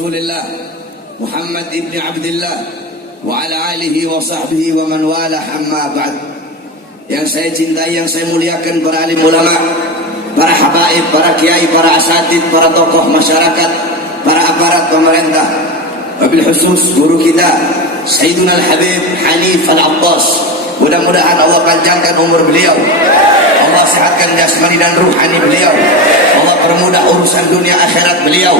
Rasulillah Muhammad ibn Abdullah wa ala alihi wa sahbihi wa man wala, amma ba'd. Yang saya cintai, yang saya muliakan para alim ulama, para habaib, para kiai, para asatid, para tokoh masyarakat, para aparat pemerintah, wabil khusus guru kita Sayyiduna Al-Habib Hanif Al-Abbas. Mudah-mudahan Allah panjangkan umur beliau, Allah sehatkan jasmani dan ruhani beliau, Allah permudah urusan dunia akhirat beliau,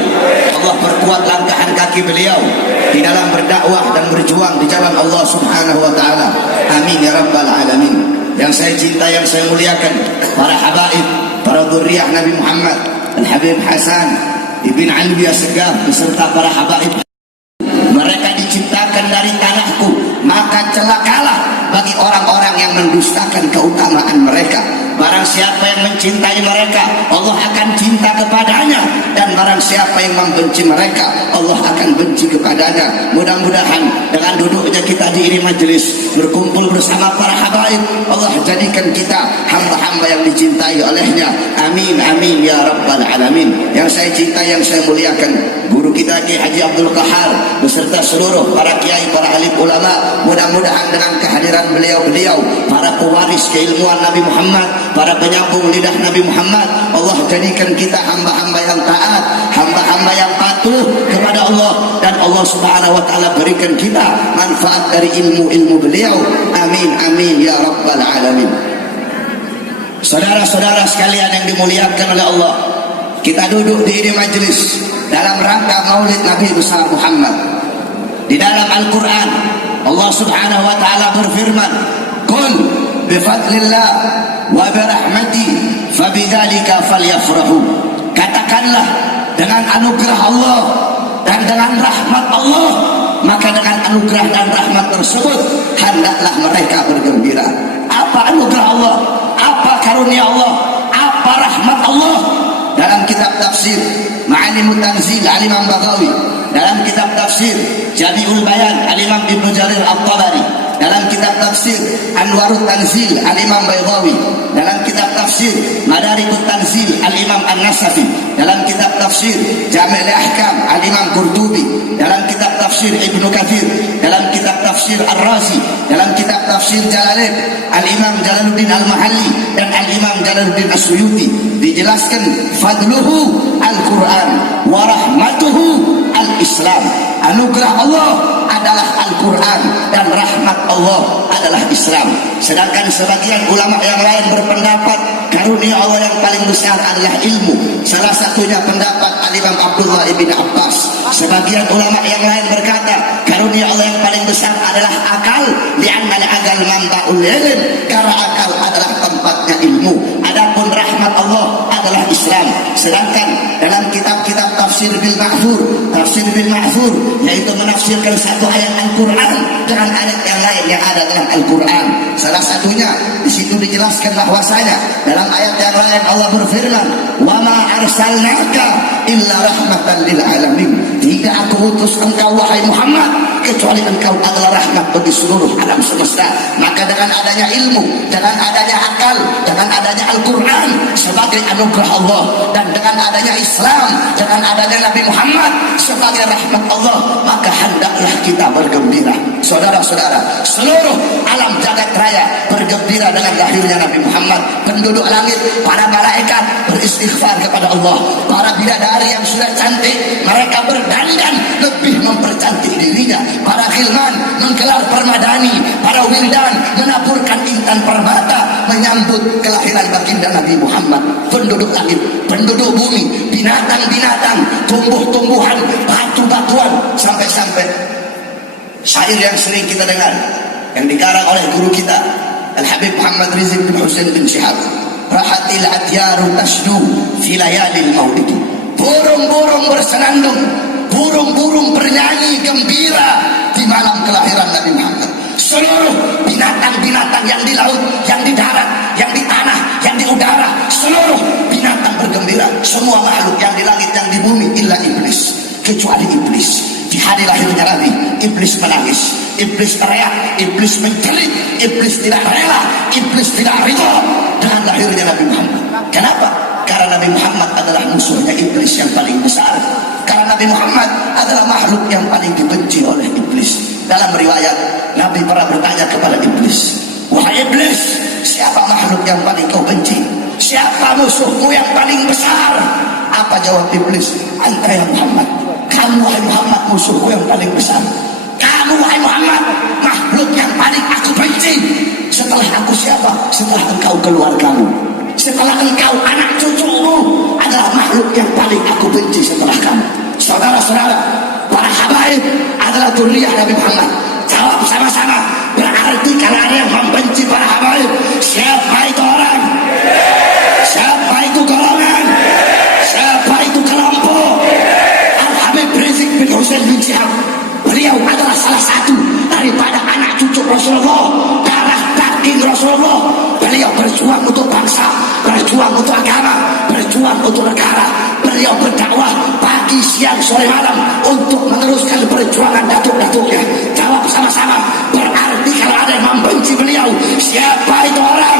Allah perkuat langkahan kaki beliau di dalam berdakwah dan berjuang di jalan Allah Subhanahu wa taala. Amin ya rabbal alamin. Yang saya cinta, yang saya muliakan, para habaib, para dzurriyyah Nabi Muhammad, Al-Habib Hasan Ibn Alwi As-Segaf beserta para habaib. Mereka diciptakan dari tanahku, maka celakalah bagi orang-orang yang mendustakan keutamaan mereka. Barang siapa yang mencintai mereka, Allah akan cinta kepadanya, dan barang siapa yang membenci mereka, Allah akan benci kepadanya. Mudah-mudahan dengan duduknya kita di ini majelis, berkumpul bersama para habaib, Allah jadikan kita hamba-hamba yang dicintai olehnya. Amin amin ya rabbal alamin. Yang saya cinta, yang saya muliakan, guru kita Ki Haji Abdul Qahar beserta seluruh para kiai, para alim ulama, mudah-mudahan dengan kehadiran beliau-beliau, para pewaris keilmuan Nabi Muhammad, para penyambung lidah Nabi Muhammad, Allah jadikan kita hamba-hamba yang taat, hamba-hamba yang patuh kepada Allah, dan Allah Subhanahu wa taala berikan kita manfaat dari ilmu-ilmu beliau. Amin amin ya rabbal alamin. Saudara-saudara sekalian yang dimuliakan oleh Allah, kita duduk di ini majelis dalam rangka Maulid Nabi besar Muhammad. Di dalam Al-Quran Allah Subhanahu wa taala berfirman, "Qul bifadlillah wa birahmati fabidzalika falyafrahu." Katakanlah, dengan anugerah Allah dan dengan rahmat Allah, maka dengan anugerah dan rahmat tersebut hendaklah mereka bergembira. Apa anugerah Allah? Apa karunia Allah? Apa rahmat Allah? Dalam kitab tafsir Ma'alimut Tanzil Al-Imam Baghawi, dalam kitab tafsir Jami'ul Bayan Al-Imam Ibnu Jarir At-Tabari, dalam kitab tafsir Anwarut Tanzil Al-Imam Baydawi, dalam kitab tafsir Madarikut Tanzil Al-Imam An-Nasafi, dalam kitab tafsir Jami' Al-Ahkam Al-Imam Qurtubi, dalam kitab tafsir Ibnu Katsir, dalam kitab tafsir Ar-Razi, dalam kitab tafsir Jalalain Al-Imam Jalaluddin Al-Mahalli dan Al-Imam Jalaluddin As-Suyuti, dijelaskan fadluhu Al-Quran wa rahmatuhu Al-Islam. Anugerah Allah adalah Al-Quran dan rahmat Allah adalah Islam. Sedangkan sebagian ulama yang lain berpendapat karunia Allah yang paling besar adalah ilmu. Salah satunya pendapat Al-Imam Abdullah ibn Abbas. Sebagian ulama yang lain berkata karunia Allah yang paling besar adalah akal, li'anna al-aqal manba'ul ilm, karena akal adalah tempatnya ilmu. Adapun rahmat Allah adalah Islam. Sedangkan dalam kitab-kitab tafsir bil ma'thur, yaitu menafsirkan satu ayat Al-Quran dengan ayat yang lain yang ada dalam Al-Quran. Salah satunya di situ dijelaskan bahwasanya dalam ayat yang lain Allah berfirman, "Wa ma arsalnaka illa rahmatan lil alamin." Tidak aku utus engkau wahai Muhammad kecuali engkau adalah rahmat bagi seluruh alam semesta. Maka dengan adanya ilmu, dengan adanya akal, dengan adanya Al-Quran sebagai anugerah Allah, dan dengan adanya Islam, dengan adanya Nabi Muhammad sebagai rahmat Allah, maka hendaklah kita bergembira. Saudara-saudara, seluruh alam jagat raya bergembira dengan lahirnya Nabi Muhammad. Penduduk langit, para malaikat beristighfar kepada Allah. Para bidadari yang sudah cantik, mereka berdandan lebih mempercantik dirinya. Para khilman menggelar permadani, para wildan menaburkan intan permata menyambut kelahiran baginda Nabi Muhammad. Penduduk langit, penduduk bumi, binatang-binatang, tumbuh-tumbuhan, batu-batuan, sampai-sampai syair yang sering kita dengar yang dikarang oleh guru kita Al-Habib Muhammad Rizq bin Husain bin Syihab, "Rahatil atyaru tasdu fi layalil maulid." Burung-burung bersenandung, burung-burung bernyanyi gembira di malam kelahiran Nabi Muhammad. Seluruh binatang-binatang yang di laut, yang di darat, yang di tanah, yang di udara, seluruh binatang bergembira. Semua makhluk yang di langit, yang di bumi, illa iblis, kecuali iblis. Di hari lahirnya Nabi, iblis menangis, iblis teriak, iblis menjerit, iblis tidak rela, iblis tidak ridha dengan lahirnya Nabi Muhammad. Kenapa? Karena karena Nabi Muhammad adalah musuhnya iblis yang paling besar. Karena Nabi Muhammad adalah makhluk yang paling dibenci oleh iblis. Dalam riwayat, Nabi pernah bertanya kepada iblis, "Wahai iblis, siapa makhluk yang paling kau benci? Siapa musuhmu yang paling besar?" Apa jawab iblis? "Anta ya Muhammad. Kamu wahai Muhammad musuhku yang paling besar. Kamu wahai Muhammad makhluk yang paling aku benci. Setelah aku siapa? Setelah engkau keluargamu, setelah engkau anak cucumu adalah makhluk yang paling aku benci setelah kamu." Saudara-saudara, para habaib adalah dzurriyyah Nabi Muhammad. Jawab sama-sama. Berarti kalau ada yang membenci para habaib, siapa itu orang? Siapa itu golongan? Siapa itu kelompok? Al-Habib Rizik bin Hussein bin Syihab, beliau adalah salah satu daripada anak cucu Rasulullah, darah daging Rasulullah. Beliau berjuang untuk bangsa, berjuang untuk agama, berjuang untuk negara. Beliau berdakwah pagi, siang, sore, malam untuk meneruskan perjuangan datuk-datuknya. Jawab sama-sama. Berarti kalau ada yang membenci beliau, siapa itu orang?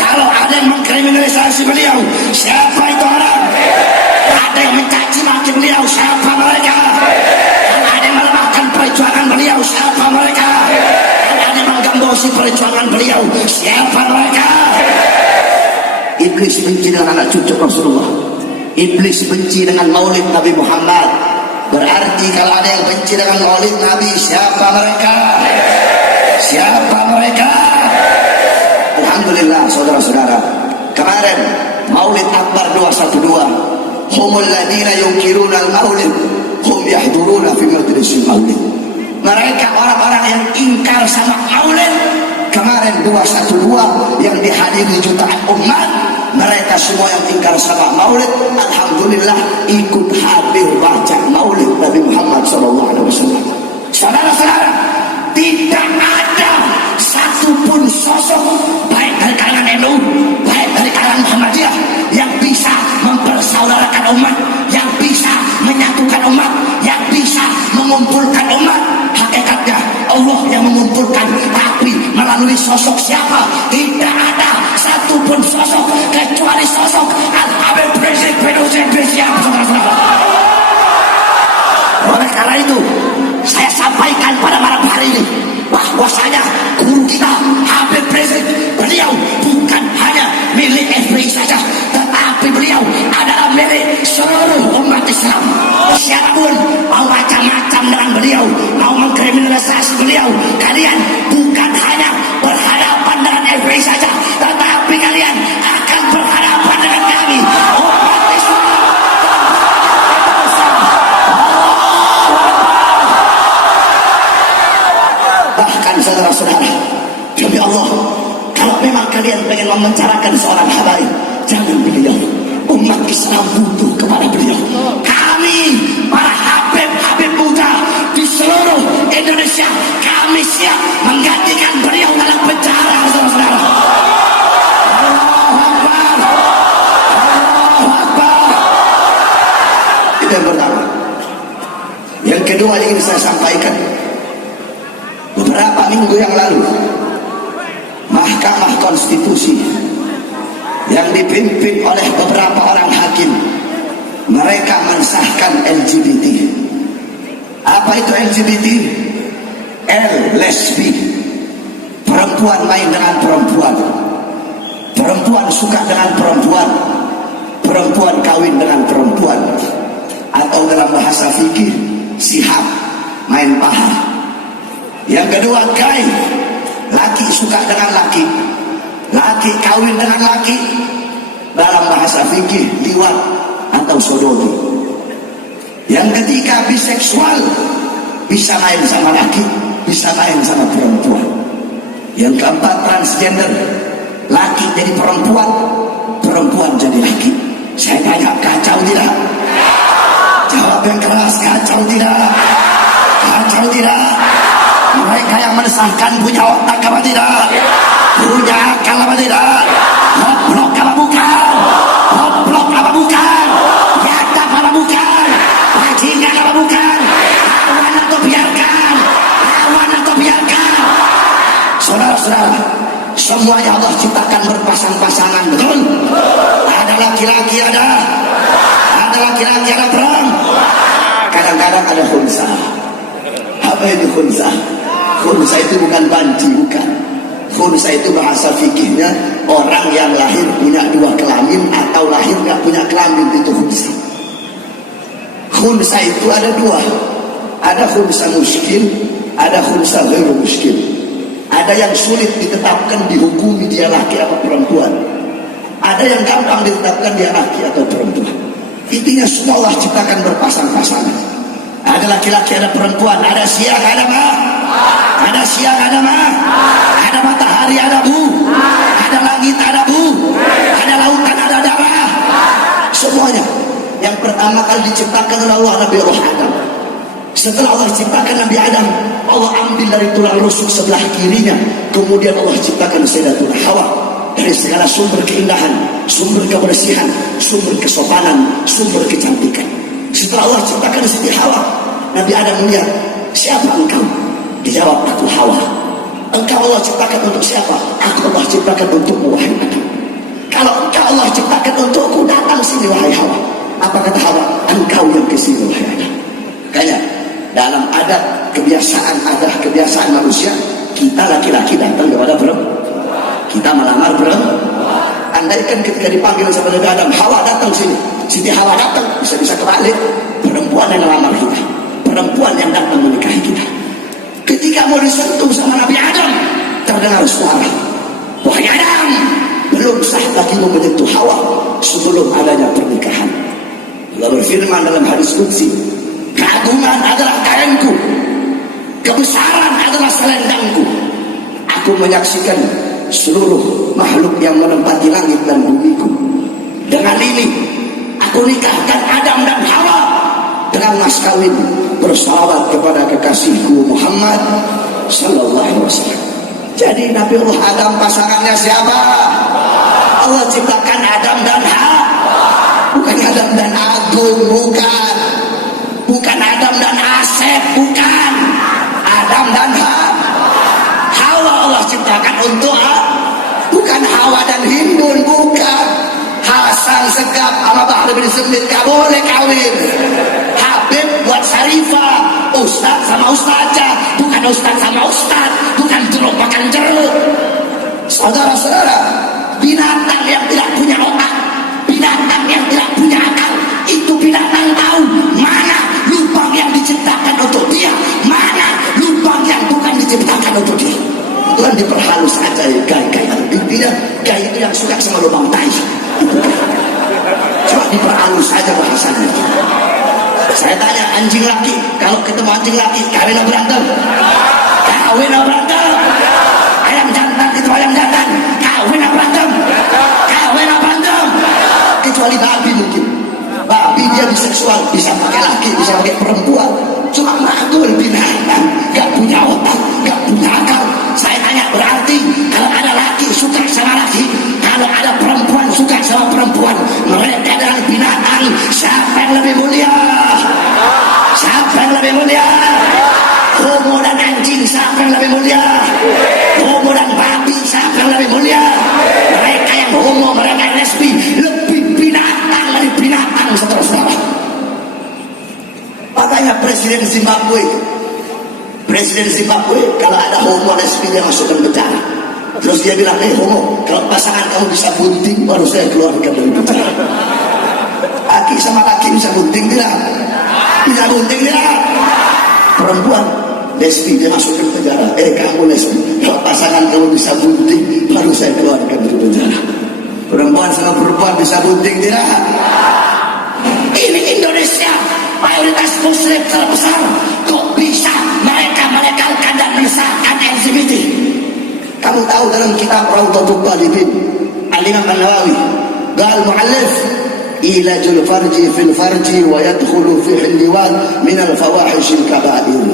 Kalau ada yang mengkriminalisasi beliau, siapa itu orang? Ada yang mencaci maki beliau, siapa mereka? Kalau ada yang melemahkan perjuangan beliau, siapa mereka? Kalau ada yang menggembosi perjuangan beliau, siapa mereka? Iblis benci dengan anak cucu Rasulullah. Iblis benci dengan maulid Nabi Muhammad. Berarti kalau ada yang benci dengan maulid Nabi, siapa mereka? Siapa mereka? Alhamdulillah saudara-saudara, kemarin maulid Akbar 212, humul ladina yungkiruna al-maulid hum yahduruna fi majlisil maulid. Mereka orang-orang yang ingkar sama maulid. Kemarin 212 yang dihadiri jutaan umat, mereka semua yang ingkar sama maulid, alhamdulillah ikut hadir baca maulid Nabi Muhammad SAW. Saudara-saudara, tidak ada satupun sosok baik dari kalangan NU, baik dari kalangan Muhammadiyah yang bisa mempersaudarakan umat, yang bisa menyatukan umat, yang bisa mengumpulkan umat. Hakikatnya Allah yang mengumpulkan, tapi melalui sosok siapa? Tidak ada satupun sosok kecuali sosok Al-Habib Rizik bin Hussein bin Syihab. Oleh karena itu saya sampaikan pada malam hari ini bahwasanya guru kita Habib Rizik, beliau bukan hanya milik FPI saja, tetapi beliau adalah milik seluruh umat Islam. Siapapun mau macam-macam dengan beliau, mau mengkriminalisasi beliau, kalian bukan hanya berhadapan dengan FPI saja, tetapi kalian akan berhadapan dengan kami, umat Islam. Bahkan saudara-saudara, demi Allah, kalau memang kalian ingin memencarakan seorang habaib, jangan beliau. Umat Islam butuh kepada beliau. Kami para habib-habib muda di seluruh Indonesia, kami siap menggantikan beliau dalam penjara, saudara-saudara. Allahu Akbar, Allahu Akbar. Itu yang pertama. Yang kedua yang ingin saya sampaikan, beberapa minggu yang lalu Mahkamah Konstitusi yang dipimpin oleh beberapa orang hakim, mereka mensahkan LGBT. Apa itu LGBT? L, lesbi, perempuan main dengan perempuan, perempuan suka dengan perempuan, perempuan kawin dengan perempuan, atau dalam bahasa fikih sihab, main paha. Yang kedua gay, laki suka dengan laki, laki kawin dengan laki, dalam bahasa fikih liwat atau sodomi. Yang ketiga biseksual, bisa main sama laki, bisa main sama perempuan. Yang keempat transgender, laki jadi perempuan, perempuan jadi laki. Saya tanya, kacau tidak? Jawab yang keras, kacau tidak? Kacau tidak? Mereka yang mensahkan punya otak apa tidak? Punya akal apa tidak? Goblok apa bukan? Goblok apa bukan? Nyata apa bukan? Bajingan apa bukan? Lawan atau biarkan? Lawan atau biarkan? Saudara-saudara, semuanya Allah ciptakan berpasang-pasangan, betul? Ada laki-laki ada laki-laki ada perang. Kadang-kadang ada khunsa. Apa itu khunsa? Khunsa itu bukan banci, bukan. Khunsa itu bahasa fikihnya orang yang lahir punya dua kelamin atau lahir gak punya kelamin, itu khunsa. Khunsa itu ada dua. Ada khunsa muskil, ada khunsa ghairu muskil. Ada yang sulit ditetapkan, dihukumi dia laki atau perempuan. Ada yang gampang ditetapkan dia laki atau perempuan. Intinya semua Allah ciptakan berpasang-pasangan. Ada laki-laki, ada perempuan, ada siang, ada malam, ada siang, ada malam, ada matahari, ada bu, ada langit, ada bu, ada lautan, ada darah. Semuanya. Yang pertama kali diciptakan oleh Allah Nabi Adam. Setelah Allah ciptakan Nabi Adam, Allah ambil dari tulang rusuk sebelah kirinya. Kemudian Allah ciptakan Sayyidatuna Hawa. Dari segala sumber keindahan, sumber kebersihan, sumber kesopanan, sumber kecantikan. Setelah Allah ciptakan Siti Hawa, Nabi Adam melihat, siapa engkau? Dijawab, aku Hawa. Engkau Allah ciptakan untuk siapa? Aku Allah ciptakan untukmu, wahai Adam. Kalau engkau Allah ciptakan untukku, datang sini wahai Hawa. Apa kata Hawa? Engkau yang kesini wahai Adam. Makanya dalam adat kebiasaan manusia, kita laki-laki datang kepada perempuan, kita melamar perempuan. Andaikan ketika dipanggil sama Nabi Adam, Hawa datang sini, Siti Hawa datang, bisa-bisa kebalik, perempuan yang melamar kita, perempuan yang datang menikahi kita. Ketika mau disentuh sama Nabi Adam, terdengar suara, wahai Adam, belum sah bagimu menyentuh Hawa sebelum adanya pernikahan. Allah berfirman dalam hadis qudsi, keagungan adalah kainku, kebesaran adalah selendangku. Aku menyaksikan seluruh makhluk yang menempati langit dan bumiku. Dengan ini aku nikahkan Adam dan Hawa dengan mas kawin bersalawat kepada kekasihku Muhammad sallallahu alaihi wasallam. Jadi Nabi Allah Adam pasangannya siapa? Allah ciptakan Adam dan Hawa. Bukan Adam dan Agung, bukan. Bukan Adam dan Asep, bukan. Adam dan Hawa Allah ciptakan untuk bukan Hawa dan Hindun, bukan. Hasan Segap sama Bahar bin Smith gak boleh kawin. Habib buat Syarifah, Ustadz sama Ustadzah, bukan Ustadz sama Ustadz, bukan jeruk makan jeruk. Saudara-saudara, binatang yang tidak punya otak, binatang yang tidak punya akal, itu binatang tahu mana lubang yang diciptakan untuk dia, mana lubang yang bukan diciptakan untuk dia. Tuhan diperhalus aja ya gaya-gaya. Intinya gaya itu yang suka sama lubang tai. Cuma diperhalus aja bahasanya. Saya tanya anjing laki, kalau ketemu anjing laki, kawin atau berantem? Kawin atau berantem? Ayam jantan ketemu ayam jantan, kawin atau berantem? Kawin atau berantem? Kecuali babi mungkin. Babi dia biseksual, bisa pakai laki, bisa pakai perempuan. Cuma makhluk binatang, gak punya otak, gak punya akal. Saya tanya, berarti kalau ada laki suka sama laki, kalau ada perempuan suka sama perempuan, mereka adalah binatang. Siapa yang lebih mulia? Siapa yang lebih mulia? Homo dan anjing, siapa yang lebih mulia? Homo dan babi, siapa yang lebih mulia? Mereka yang homo, mereka yang lesbi, lebih binatang dari binatang, saudara-saudara. Makanya Presiden Zimbabwe kalau ada homo lesbi dia masukkan penjara. Terus dia bilang, homo, kalau pasangan kamu bisa bunting, baru saya keluarkan dari penjara. Laki sama laki bisa bunting tidak? Bisa bunting tidak? Perempuan lesbi dia masukkan penjara. Kamu lesbi, kalau pasangan kamu bisa bunting, baru saya keluarkan dari penjara. Perempuan sama perempuan bisa bunting tidak? Ini Indonesia, mayoritas muslim terbesar, kok bisa mereka melegalkan dan mensahkan LGBT? Kamu tahu dalam kitab Rawdatul Talibin, Al-Imam An-Nawawi, qal mu'allif ilajul farji fil farji wa yadkhulu fihi al-liwat min al-fawahish al-kaba'ir.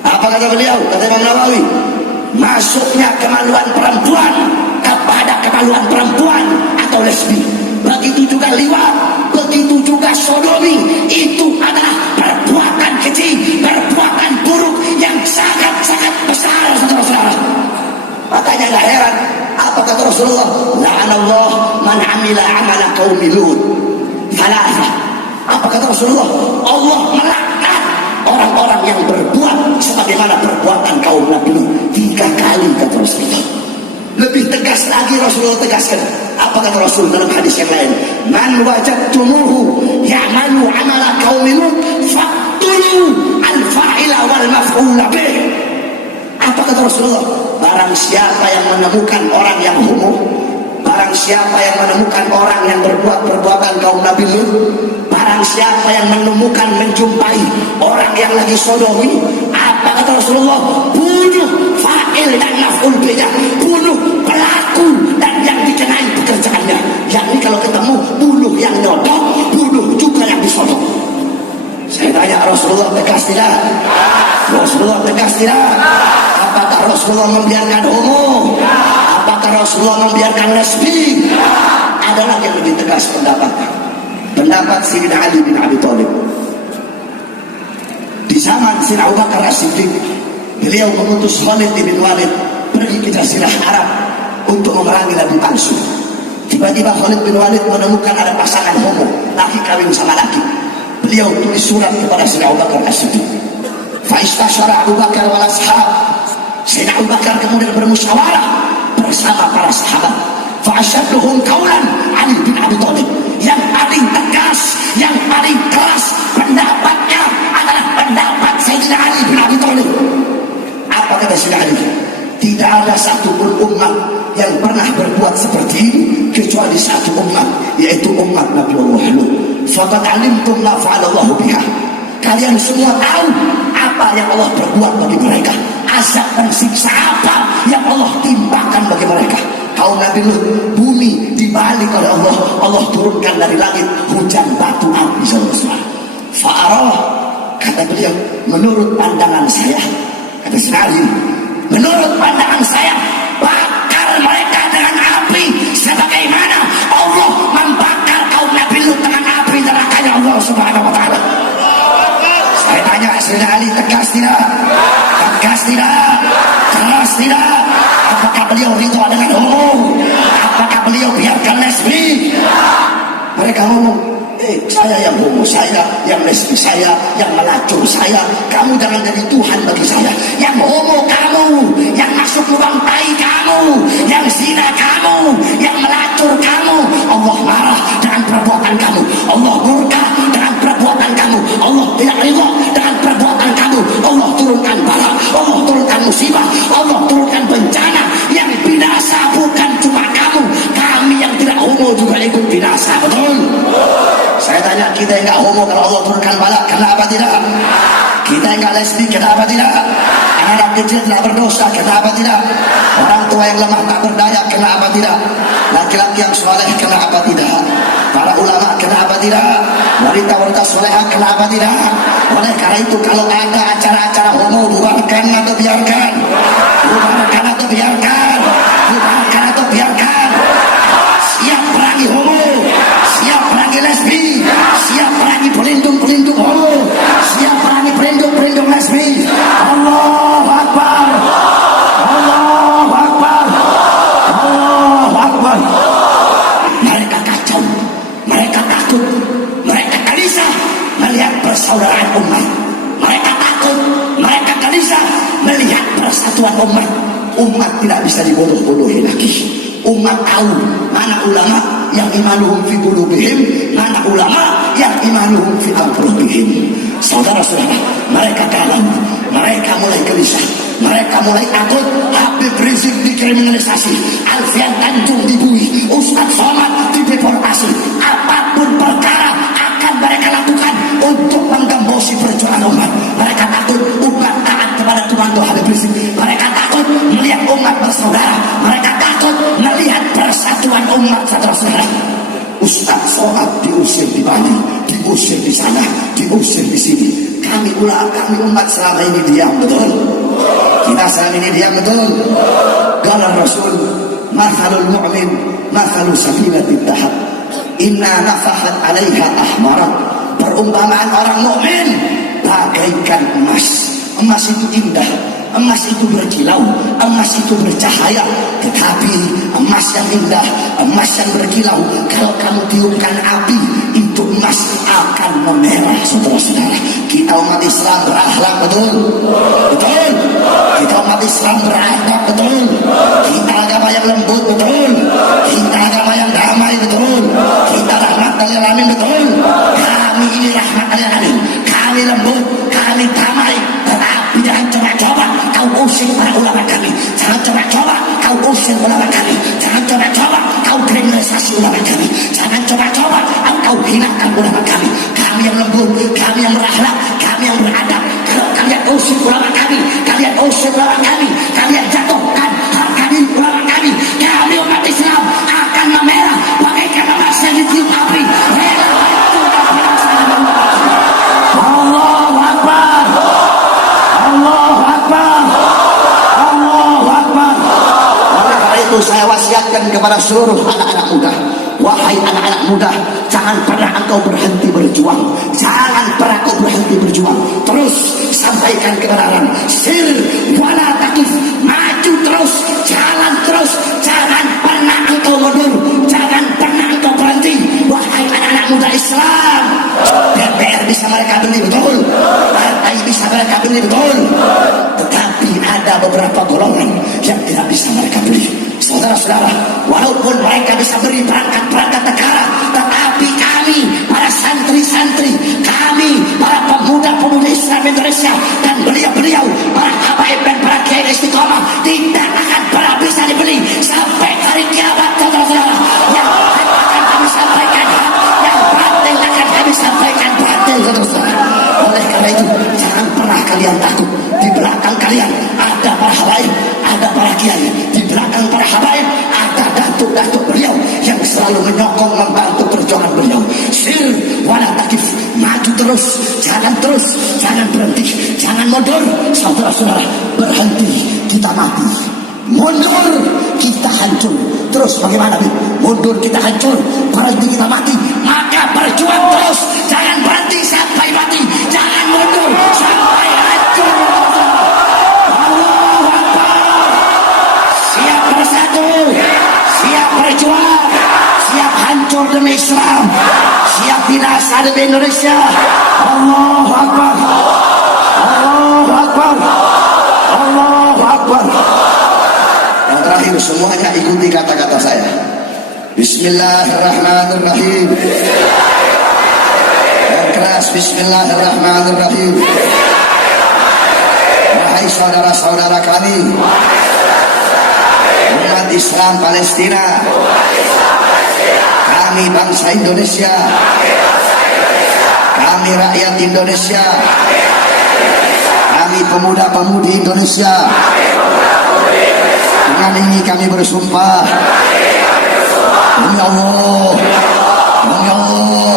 Apa kata beliau? Kata Imam Nawawi, masuknya kemaluan perempuan kepada kemaluan perempuan atau lesbi, begitu juga liwat, begitu juga sodomi, itu adalah perbuatan keji, perbuatan buruk yang sangat-sangat besar, saudara-saudara. Makanya gak heran apa kata Rasulullah? La'anallah man amila amala qaumi Lut. Thalatha. Apa kata Rasulullah? Allah melaknat orang-orang yang berbuat sebagaimana perbuatan kaum Nabi Lut. 3 kali kata Rasulullah. Lebih tegas lagi Rasulullah tegaskan. Apa kata Rasul dalam hadis yang lain? Man wajadtumuhu ya'malu amala qaumi Lut faqtulu al-fa'ila wal maf'ula bih. Apa kata Rasulullah? Barang siapa yang menemukan orang yang homo, barang siapa yang menemukan orang yang berbuat perbuatan kaum Nabi Lut, barang siapa yang menemukan menjumpai orang yang lagi sodomi, apa kata Rasulullah? Bunuh fa'il dan maf'ul bihnya, bunuh pelaku dan yang dikenai pekerjaannya. Yakni kalau ketemu, bunuh yang nyodok, bunuh juga yang disodok. Saya tanya, Rasulullah tegas tidak? Rasulullah tegas tidak? Apakah Rasulullah membiarkan homo? Apakah Rasulullah membiarkan lesbi? Ada lagi yang lebih tegas pendapatnya. Pendapat Sayyidina Ali bin Abi Thalib. Di zaman Sayyidina Abu Bakar As-Siddiq, beliau mengutus Khalid bin Walid pergi ke Jazirah Arab untuk memerangi nabi palsu. Tiba-tiba Khalid bin Walid menemukan ada pasangan homo, laki kawin sama laki. Beliau tulis surat kepada Sayyidina Abu Bakar As-Siddiq. Fa'istasyara Abu Bakar wal ashab. Sayyidina Abu Bakar kemudian bermusyawarah bersama para sahabat. Fa'asyadduhum qaulan Ali bin Abi Thalib. Yang paling tegas, yang paling keras pendapatnya adalah pendapat Sayyidina Ali bin Abi Thalib. Apa kata Sayyidina Ali? Tidak ada satupun umat yang pernah berbuat seperti ini kecuali satu umat, yaitu umat Nabi Allah Lut. Faqad alimtum ma fa'alallahu biha. Kalian semua tahu apa yang Allah perbuat bagi mereka. Azab dan siksa apa yang Allah timpakan bagi mereka. Kaum Nabi Lut, bumi dibalik oleh Allah. Allah turunkan dari langit hujan batu api. Fa'arah, kata beliau, menurut pandangan saya, kata Sinari, menurut pandangan saya, bakar mereka dengan api sebagaimana Allah membakar kaum Nabi Lut dengan api nerakanya Allah Subhanahu wa taala. Saya tanya Sayyidina Ali, tegas tidak? Tegas tidak? Keras tidak? Apakah beliau ridha dengan homo? Apakah beliau biarkan lesbi? Mereka ngomong, saya yang homo, saya yang lesbi, saya yang melacur, saya. Kamu jangan jadi Tuhan bagi saya. Yang homo kamu, yang masuk lubang tai kamu, yang zina kamu, yang melacur kamu. Allah marah dengan perbuatan kamu. Allah murka dengan perbuatan kamu. Allah tidak ridha dengan perbuatan kamu. Allah turunkan bala, Allah turunkan musibah, Allah turunkan bencana. Yang binasa bukan cuma kamu, kami yang tidak homo juga ikut binasa. Betul? Saya tanya, kita yang gak homo kalau Allah turunkan bala, kenapa tidak? Kita yang gak lesbi, kenapa tidak? Anak kecil tidak berdosa, kenapa tidak? Orang tua yang lemah tak berdaya, kenapa tidak? Laki-laki yang soleh, kenapa tidak? Para ulama, kenapa tidak? Wanita-wanita solehah, kenapa tidak? Oleh karena itu, kalau ada acara-acara homo, bubarkan atau biarkan? Bubarkan atau biarkan? Bubarkan atau biarkan? Siap perangi homo, siap perangi lesbi, siap perangi pelindung-pelindung homo, siap perangi pelindung-pelindung lesbi. Allahu Akbar, Allahu Akbar, Allahu Akbar. Mereka kacau, mereka takut, mereka gelisah melihat persaudaraan umat. Mereka takut, mereka gelisah melihat persatuan umat. Umat tidak bisa dibodoh-bodohi lagi. Umat tahu mana ulama yang imanuhum fi qulubihim, mana ulama yang imanuhum fi anfusihim. Saudara-saudara, mereka kalah, mereka mulai gelisah, mereka mulai takut. Habib Rizik dikriminalisasi, Alfian Tanjung dibui, Ustaz Somad dideportasi. Apapun perkara akan mereka lakukan untuk menggembosi perjuangan umat. Mereka takut umat taat kepada Tuhan Habib Rizik. Mereka takut melihat umat bersaudara. Mereka takut melihat persatuan umat. Saudara-saudara, Ustaz Somad diusir di Bali, diusir di sana, diusir di sini. Kami umat selama ini diam, betul? Kita selama ini diam, betul? Qala Rasul, mathalul mu'min mathalu safinatid dahab, inna nafahat 'alaiha ahmarat. Perumpamaan orang mukmin bagaikan emas. Emas itu indah, emas itu berkilau, emas itu bercahaya. Tetapi emas yang indah, emas yang berkilau, kalau kamu tiupkan api, itu emas akan memerah. Saudara-saudara, kita umat Islam berakhlak, betul? Betul. Kita umat Islam berakhlak, betul? Kita agama yang lembut, betul? Kita agama yang damai, betul? Kita rahmat lil alamin, betul? Kami ini rahmat lil alamin, kami lembut, kami damai. Tetapi jangan coba-coba kau usir para ulama kami, jangan coba-coba kau usir ulama kami, jangan coba-coba kau kriminalisasi ulama kami, jangan coba-coba kau hilangkan ulama kami. Kami yang lembut, kami yang berakhlak, kami yang beradab. Kalau kalian usir ulama kami, kalian usir ulama kami, kalian jatuhkan harga diri ulama kami, kami umat Islam akan memerah bagaikan emas yang ditiup api. Rela Allahu Akbar, Allahu Akbar, Allahu Akbar. Oleh karena itu saya wasiatkan kepada seluruh anak-anak muda, wahai anak-anak muda, jangan pernah engkau berhenti berjuang, jangan pernah engkau berhenti berjuang. Terus sampaikan kebenaran, sir wala takif, maju terus, jalan terus, jangan pernah engkau mundur, jangan pernah engkau berhenti. Wahai anak-anak muda Islam, DPR bisa mereka beli, betul? Partai bisa mereka beli, betul? Tetapi ada beberapa golongan yang tidak bisa mereka beli. Saudara-saudara, walaupun mereka bisa beri perangkat-perangkat negara, tetapi kami, para santri-santri, kami, para pemuda-pemuda Islam Indonesia, dan beliau-beliau, para habaib dan para kiai istiqomah, tidak akan pernah bisa dibeli sampai hari kiamat. Saudara-saudara, yang akan kami sampaikan hak, yang batil akan kami sampaikan batil. Saudara-saudara, oleh karena itu jangan pernah kalian takut. Di belakang kalian ada para habaib, ada para kiai. Di belakang para habaib ada datuk-datuk beliau yang selalu menyokong, membantu perjuangan beliau. Sir wala takif, maju terus, jangan berhenti, jangan mundur. Saudara-saudara, berhenti kita mati, mundur kita hancur. Terus bagaimana? Mundur kita hancur, berhenti kita mati. Maka berjuang terus, jangan berhenti sampai mati, jangan mundur sampai hancur. Allahu Akbar. Siap bersatu, siap berjuang, siap hancur demi Islam, siap binasa demi Indonesia. Allahu Akbar, Allahu Akbar, Allahu Akbar. Yang terakhir, semuanya ikuti kata-kata saya. Bismillahirrahmanirrahim. Yang keras, Bismillahirrahmanirrahim. Wahai saudara-saudara kami, umat Islam Palestina, kami bangsa Indonesia, kami rakyat Indonesia, kami pemuda-pemudi Indonesia, dengan ini kami bersumpah demi Allah, demi Allah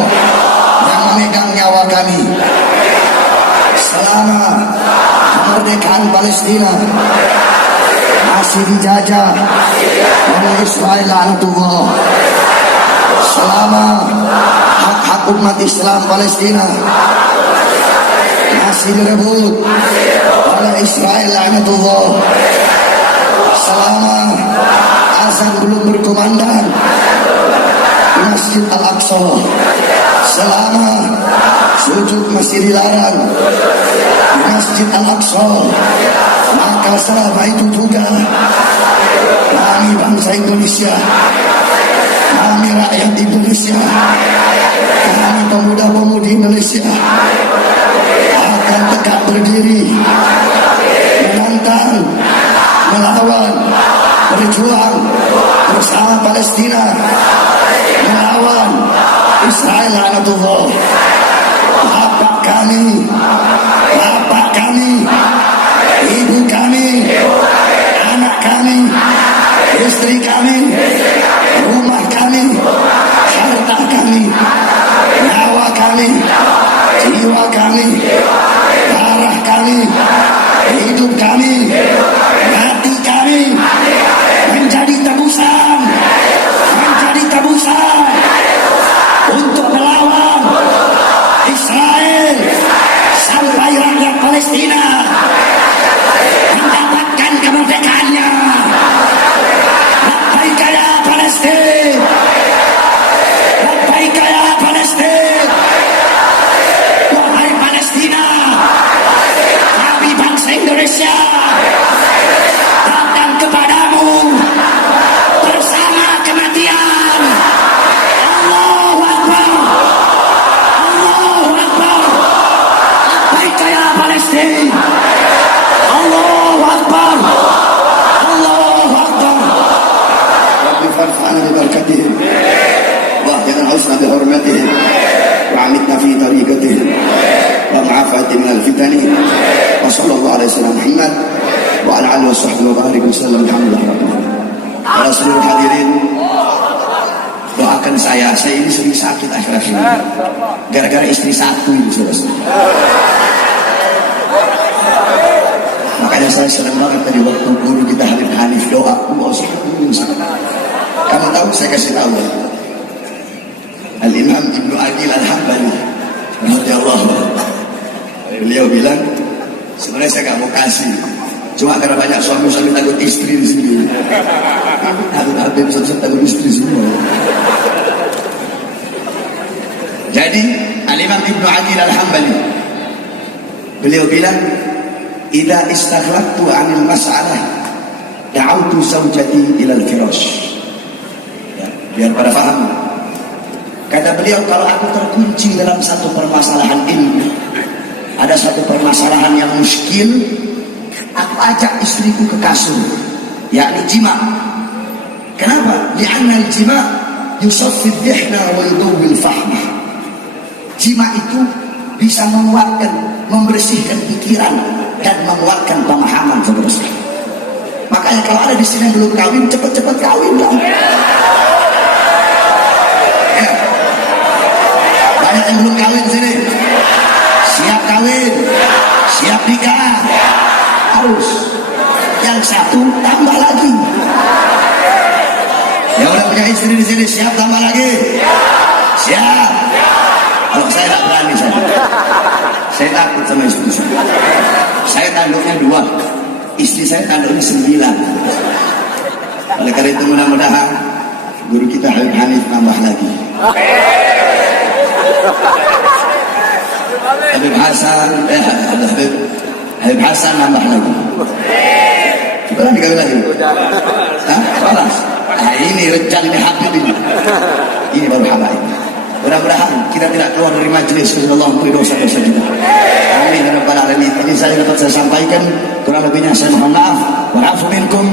yang memegang nyawa kami, selama kemerdekaan Palestina masih dijajah oleh Israel laknatullah, selama hak-hak umat Islam Palestina masih direbut oleh Israel laknatullah, selama azan belum berkumandang di Masjid Al-Aqsa, selama sujud masih dilarang di Masjid Al-Aqsa, maka selama itu juga kami bangsa Indonesia, kami rakyat Indonesia, kami pemuda-pemudi Indonesia akan tegak berdiri menantang, melawan, berjuang bersama Palestina, melawan Israel laknatullah. Bapak kami, ibu kami, anak kami, istri kami, rumah kami, harta kami, nyawa kami, jiwa kami, darah kami, hidup kami, hati kami menjadi tebusan سنتهم وعمتنا في طريقتهم ومعافاة من الفتن وصلى الله عليه وسلم محمد وعلى آله وصحبه وبارك وسلم. Alhamdulillah. Para seluruh hadirin, doakan saya ini sering sakit akhir-akhir ini gara-gara istri satu itu saudara. Makanya saya senang banget tadi waktu guru kita Habib Hanif doa kamu tahu, saya kasih tahu Al-Imam Ibnu Aqil Al-Hambali radhiyallahu anhu, beliau bilang sebenarnya saya gak mau kasih, cuma karena banyak suami-suami takut istri di sini. Habib takut istri semua. Jadi Al-Imam Ibnu Aqil Al-Hambali beliau bilang, "Idza istakhlaqtu 'anil mas'alah da'awtu zawjati ila al-firash." Ya, biar pada paham. Kata beliau, kalau aku terkunci dalam satu permasalahan ilmu, ada satu permasalahan yang muskil, aku ajak istriku ke kasur, yakni jima. Kenapa? Li'anna al-jima yusaffi ad-dihna wa yudawwil fahma. Jima itu bisa menguatkan, membersihkan pikiran dan menguatkan pemahaman, saudara. Makanya kalau ada di sini yang belum kawin, cepat-cepat kawin dong. Ya. Banyak yang belum kawin sini, siap kawin, siap nikah, harus. Yang satu tambah lagi. Yang udah punya istri di sini siap tambah lagi, siap. Kalau saya tak berani, saya takut sama istri saya. Saya tanduknya 2, istri saya tanduknya 9. Oleh karena itu mudah-mudahan guru kita Habib Hanif tambah lagi. Habib Hasan, Habib Hasan nambah lagi. Berani kali lagi? Hah? Balas. Nah, ini rejal, ini Habib ini. Ini baru habaib. Mudah-mudahan kita tidak keluar dari majelis. Allah ampuni dosa-dosa kita. Amin ya rabbal alamin. Ini saya dapat saya sampaikan, kurang lebihnya saya mohon maaf. Wa'afu minkum.